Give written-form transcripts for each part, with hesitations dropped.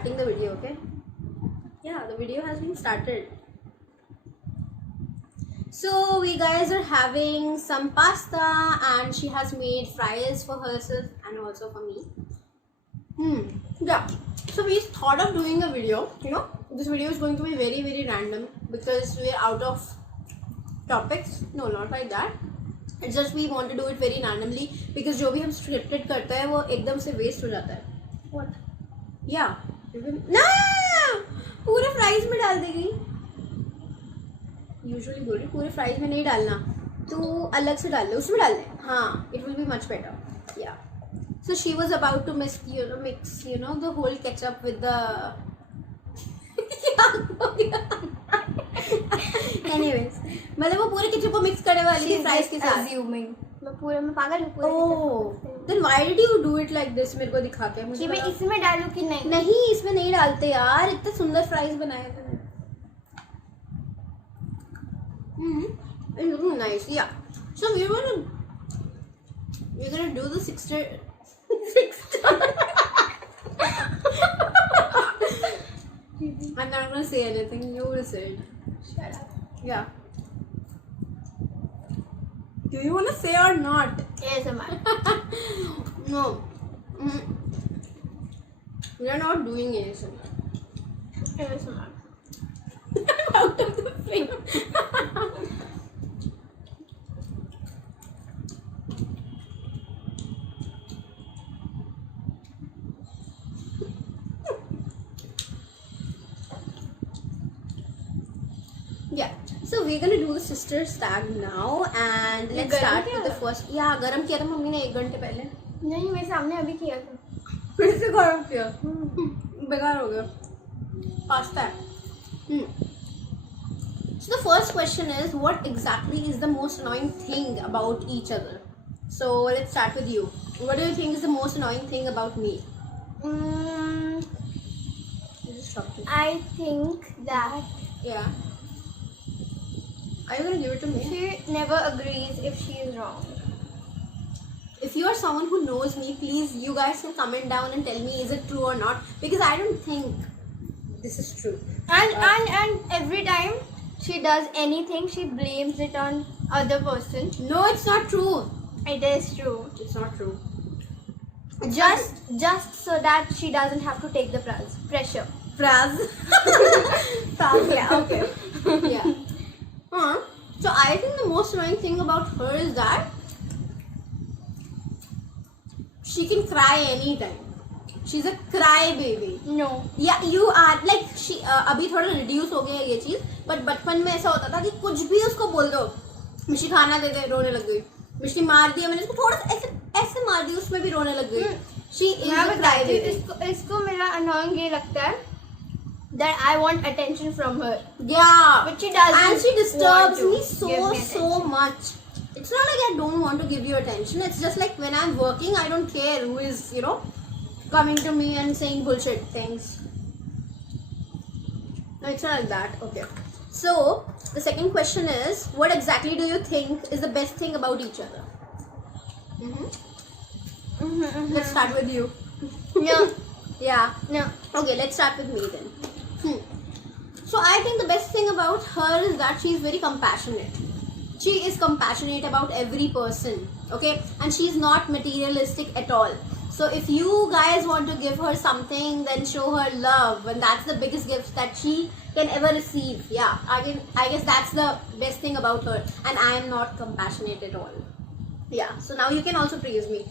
starting the video, okay? Yeah, the video has been started. So we guys are having some pasta and she has made fries for herself and also for me. Yeah. So we thought of doing a video, you know. This video is going to be very, very random because we're out of topics. No, not like that. It's just we want to do it very randomly because जो भी हम scripted करते हैं वो एकदम से waste हो जाता है. What? Yeah. ना पूरे fries में डाल देगी. Usually बोल रही पूरे fries में नहीं डालना. तू अलग से डाल ले. उसमें डाल ले. हाँ. It will be much better. Yeah. So she was about to mix the whole ketchup with the. Anyways, मतलब वो पूरे केचप को मिक्स करने वाली थी फ्राइज के साथ. Assuming. मैं पूरे में पागल हूँ पूरे. Oh, then why did you do it like this? मेरे को दिखा के मुझे. कि मैं इसमें डालूँ कि नहीं? नहीं, इसमें नहीं डालते यार. इतने सुंदर फ्राइज बनाए तूने. It's looking nice. Yeah. So we're gonna do the 6-star. I'm not gonna say anything. You will say it. Shut up. Yeah. Do you wanna say or not? ASMR. No. We are not doing ASMR. ASMR. I'm out of the frame. Yeah, so we're gonna do the sister tag now and let's start with the first. Yeah, गरम किया था mummy ने 1 घंटे पहले. नहीं मेरे सामने अभी किया था. फिर से गरम किया. बेकार हो गया. पास्ता है. So the first question is, what exactly is the most annoying thing about each other? So let's start with you. What do you think is the most annoying thing about me? I think that Yeah. Are you gonna give it to me? she never agrees if she is wrong. If you are someone who knows me, please, you guys can comment down and tell me is it true or not, because I don't think this is true. And every time she does anything, she blames it on other person. No, it's not true. It is true. It's not true. Just so that she doesn't have to take the pressure. Praz. Praz, yeah, okay. Yeah. So I think the most annoying thing about her is that she can cry anytime. She's a cry baby. No. Yeah, you are like she. अभी थोड़ा reduce हो गया है ये चीज, but बचपन में ऐसा होता था कि कुछ भी उसको बोल दो, मिष्टी खाना दे दे, रोने लग गई. मिष्टी मार दिया मैंने उसको, थोड़ा सा ऐसे मार दिया, उसमें भी रोने लग गई. She is a cry baby. इसको मेरा annoying ये लगता है that I want attention from her. Yeah. But she doesn't. And she disturbs me give me so much. It's not like I don't want to give you attention. It's just like when I'm working, I don't care who is, coming to me and saying bullshit things. No, it's not like that. Okay. So, the second question is, what exactly do you think is the best thing about each other? Let's start with you. No. Yeah. No. Okay, let's start with me then. So I think the best thing about her is that she is very compassionate. She is compassionate about every person, okay? And she's not materialistic at all. So if you guys want to give her something, then show her love, and that's the biggest gift that she can ever receive. Yeah, I guess that's the best thing about her. And I am not compassionate at all. Yeah, so now you can also praise me,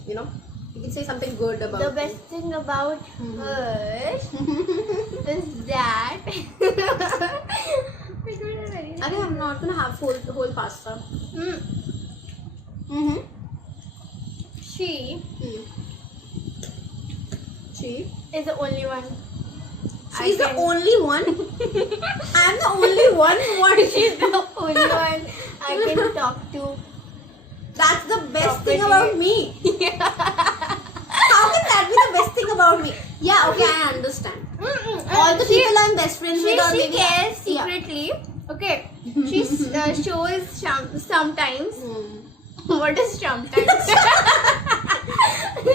You can say something good about The me. best thing about her is that I think I'm not gonna have whole pasta. She She is the only one. She's the only one. I'm the only one. What? She's the only one I can talk to. That's the best thing about me. How can that be the best thing about me? Yeah, okay, I understand. All the people I'm best friends with are She maybe. cares secretly. Okay. She shows sometimes. What is sometimes?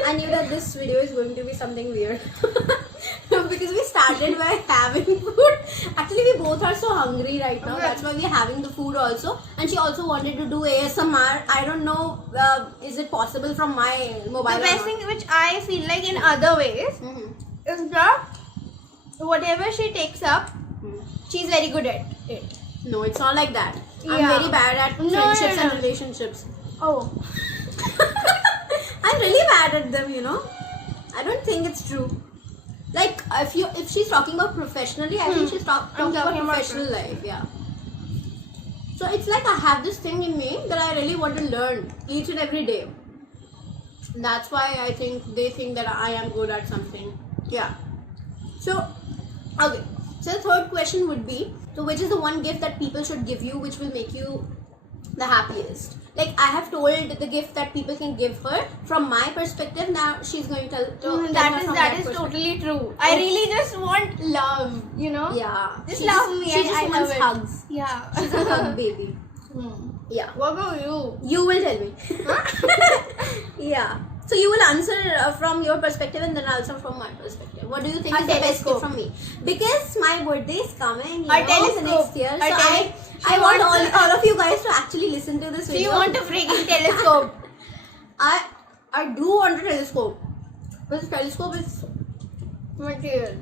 I knew that this video is going to be something weird. Because we started started by having food. Actually, we both are so hungry right now. That's why we're having the food also. And she also wanted to do ASMR. I don't know, is it possible from my mobile? The or best not? thing which I feel like in other ways is that whatever she takes up, she's very good at it. No, it's not like that. I'm Yeah. very bad at No, friendships no, and no. relationships. Oh. I'm really bad at them, you know. I don't think it's true. Like if she's talking about professionally, I think she's talking about talking about professional life. Yeah. So it's like I have this thing in me that I really want to learn each and every day. That's why I think they think that I am good at something. Yeah. So okay. So the third question would be, so which is the one gift that people should give you which will make you the happiest? Like I have told the gift that people can give her from my perspective. Now she's going to tell her That from is perspective. totally true. I really just want love, you know? Yeah. Just She love me. She just I wants love it. hugs. Yeah. She's a hug baby. Yeah. What about you? You will tell me. Yeah. So you will answer from your perspective and then also from my perspective. What do you think A is the best gift telescope. from me? Because my birthday is coming, A the telescope. next year. A So tele- I want all of you guys to actually listen to this Do video. you want a freaking telescope? I do want a telescope. This telescope is Material.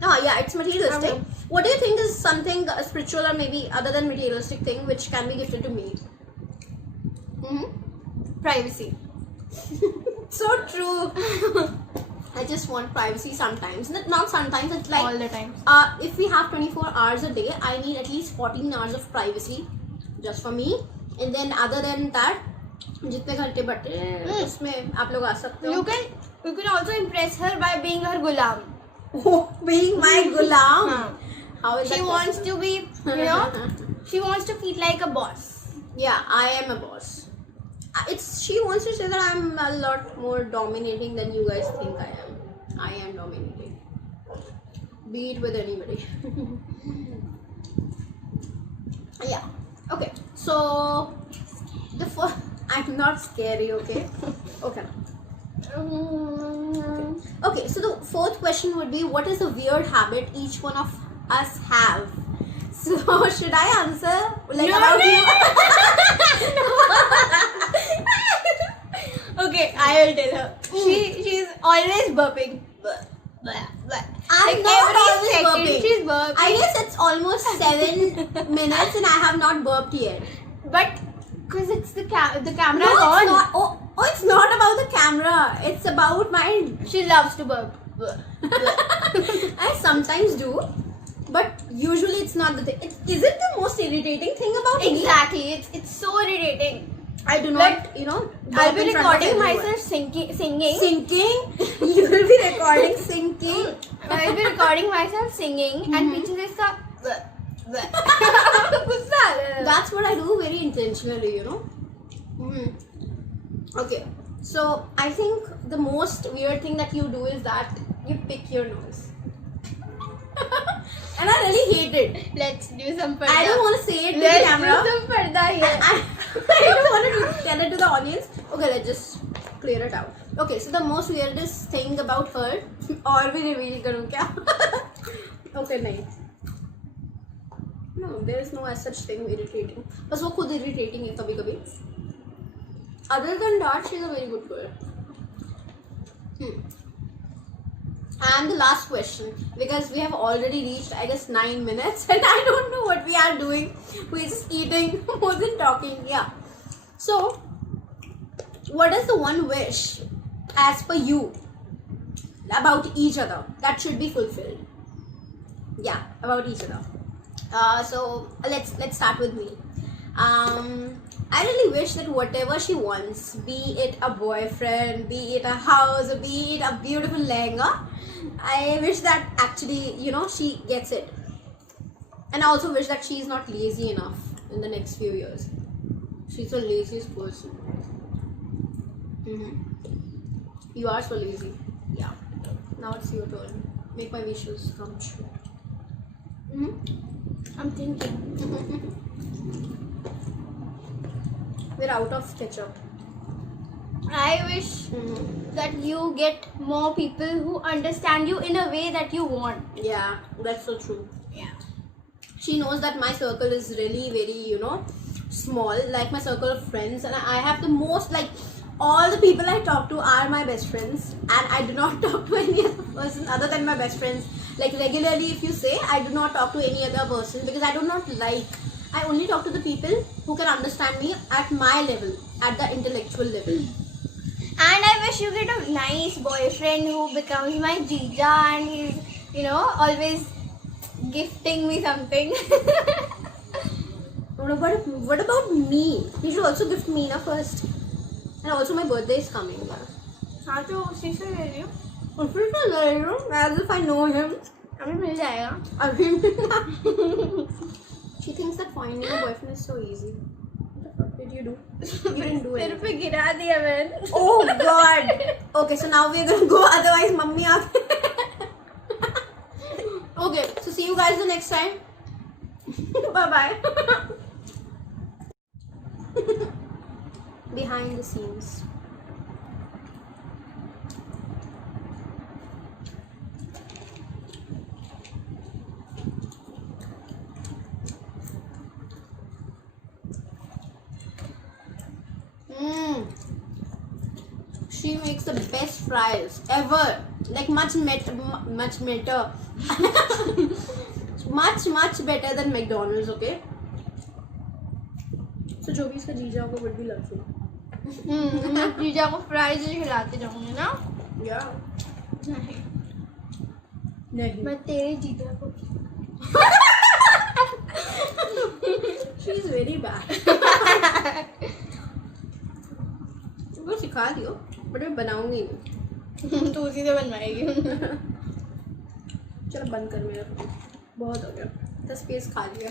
no, yeah, it's materialistic. Okay. What do you think is something spiritual or maybe other than materialistic thing which can be gifted to me? Privacy. So true. I just want privacy sometimes. Not sometimes. It's like All the time. if we have 24 hours a day, I need at least 14 hours of privacy just for me. And then other than that, जितने घंटे बटे उसमें आप लोग आ सकते हो. You can also impress her by being her gulam. Oh, being my gulam. Huh. How is She that wants possible? to be, you know, she wants to feel like a boss. Yeah, I am a boss. She wants to say that I'm a lot more dominating than you guys think I am. I am dominating. Be it with anybody. Yeah. Okay. So the first, I'm not scary. Okay. Okay. Okay. So the fourth question would be, what is a weird habit each one of us have? So should I answer like No, about no, you? Okay, I will tell her. She's always burping. I'm Like not every always second burping. she's burping. I guess it's almost 7 minutes and I have not burped yet. But because it's the camera No, is on. it's not. Oh, it's not about the camera. It's about my. She loves to burp. I sometimes do, but usually it's not the thing. Is it the most irritating thing about me? Exactly. It's so irritating. I do Like, not, you know. I'll burp be in front of recording everyone. myself singing. Sinking. You will be recording sinking. I'll be recording myself singing and पीछे से इसका गुस्सा आ रहा है. That's what I do very intentionally, you know. Okay, so I think the most weird thing that you do is that you pick your nose. And I really hate it. Let's do some parda. I don't want to say it to the Let's camera. do some parda here. I don't want to tell it to the audience. Okay, let's just clear it out. Okay, so the most weirdest thing about her, और भी reveal करूँ क्या? Okay, नहीं. No, there is no as such thing irritating. बस वो खुद irritating है कभी-कभी. Other than that, she's a very good girl. And the last question, because we have already reached, I guess, 9 minutes, and I don't know what we are doing. We're just eating more than talking. Yeah. So, what is the one wish, as per you, about each other that should be fulfilled? Yeah, about each other. So let's start with me. I really wish that whatever she wants, be it a boyfriend, be it a house, be it a beautiful lehenga, I wish that actually, you know, she gets it. And I also wish that she is not lazy enough in the next few years. She's the laziest person. You are so lazy. Yeah. Now it's your turn. Make my wishes come true. I'm thinking. We're out of ketchup. I wish that you get more people who understand you in a way that you want. Yeah, that's so true. Yeah. She knows that my circle is really very, you know, small, like my circle of friends, and I have the most, like, all the people I talk to are my best friends, and I do not talk to any other person other than my best friends. Like, regularly, if you say, I do not talk to any other person because I do not like. I only talk to the people who can understand me at my level, at the intellectual level. And I wish you get a nice boyfriend who becomes my Jija and he's, you know, always gifting me something. What about me? You should also gift me na first. And also my birthday is coming. हाँ तो उसी से ले लियो. As if I know him. अभी मिल जाएगा. She thinks that finding a boyfriend is so easy. What the fuck did you do? You didn't do सिर it. पे गिरा दिया मैंने. Oh God. Okay, so now we're gonna go. Otherwise, mummy aap. Okay, so see you guys the next time. Bye bye. Behind the scenes. She makes the best fries ever. Like much better. much better than McDonald's, okay? So जो भी इसका जीजा होगा would be lovely. मैं जीजा को fries ही खिलाते जाऊंगी ना. Yeah. नहीं. मैं तेरे जीजा को. She's very bad. वो सिखा दियो, बट मैं बनाऊंगी नहीं. तू उसी से बनवाएगी. चलो बंद कर मेरा. बहुत हो गया. 10 पीस खा लिया.